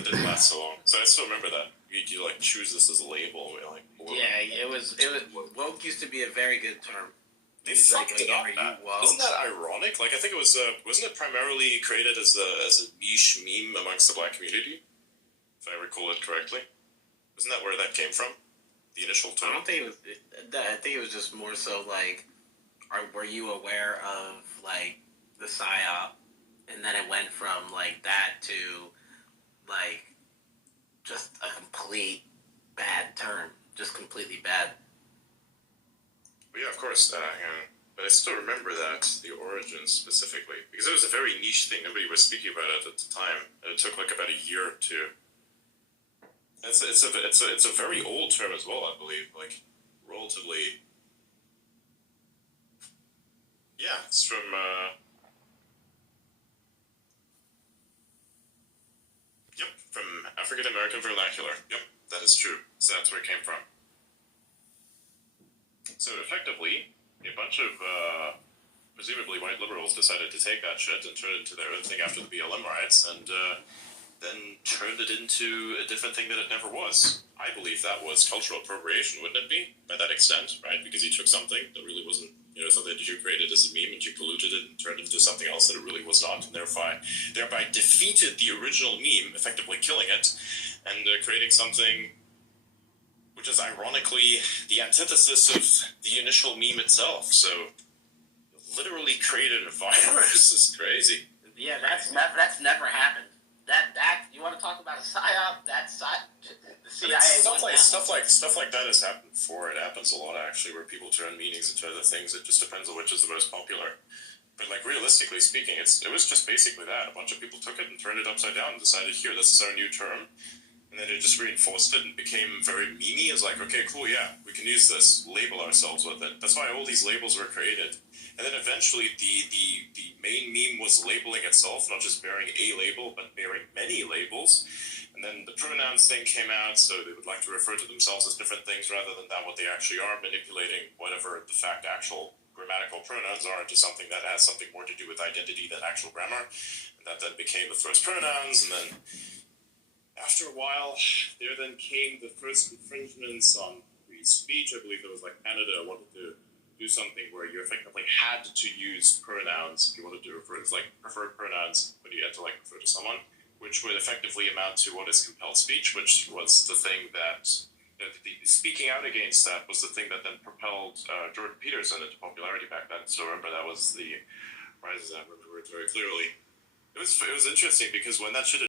It didn't last so long. So I still remember that. You like choose this as a label. We're like, yeah, it was woke used to be a very good term. They fucked it up. Isn't that ironic? Like, I think it was, wasn't it primarily created as a niche meme amongst the black community? If I recall it correctly. Isn't that where that came from? The initial term? I don't think it was, I think it was just more so like, were you aware of, like, the PSYOP? And then it went from, like, that to, like, just a complete bad term. Just completely bad. Well, yeah, of course. But I still remember that, the origins specifically. Because it was a very niche thing. Nobody was speaking about it at the time. And it took, like, about a year or two. It's a very old term as well, I believe. Like, relatively... Yeah, it's from, Yep, from African American vernacular. Yep, that is true. So that's where it came from. So effectively, a bunch of, presumably white liberals decided to take that shit and turn it into their own thing after the BLM riots, and, then turned it into a different thing that it never was. I believe that was cultural appropriation, wouldn't it be? By that extent, right? Because you took something that really wasn't, something that you created as a meme and you polluted it and turned it into something else that it really was not, and thereby defeated the original meme, effectively killing it, and creating something which is ironically the antithesis of the initial meme itself. So, literally created a virus. Is crazy. Yeah, that's never happened. That you want to talk about a PSYOP? That's the CIA. Stuff like that has happened before. It happens a lot actually, where people turn meanings into other things. It just depends on which is the most popular. But like realistically speaking, it was just basically that. A bunch of people took it and turned it upside down and decided, here, this is our new term. And then it just reinforced it and became very memey. It's like, okay, cool, yeah, we can use this, label ourselves with it. That's why all these labels were created. And then eventually the main meme was labeling itself, not just bearing a label, but bearing many labels. And then the pronouns thing came out, so they would like to refer to themselves as different things rather than what they actually are, manipulating whatever the fact actual grammatical pronouns are into something that has something more to do with identity than actual grammar. And that then became the first pronouns, and then after a while, there then came the first infringements on free speech. I believe it was like Canada wanted to do something where you effectively had to use pronouns if you wanted to refer. It's like preferred pronouns, but you had to like refer to someone, which would effectively amount to what is compelled speech, which was the thing that the speaking out against that was the thing that then propelled Jordan Peterson into popularity back then. So remember, that was the rise of that. I remember it very clearly. It was interesting because when that shit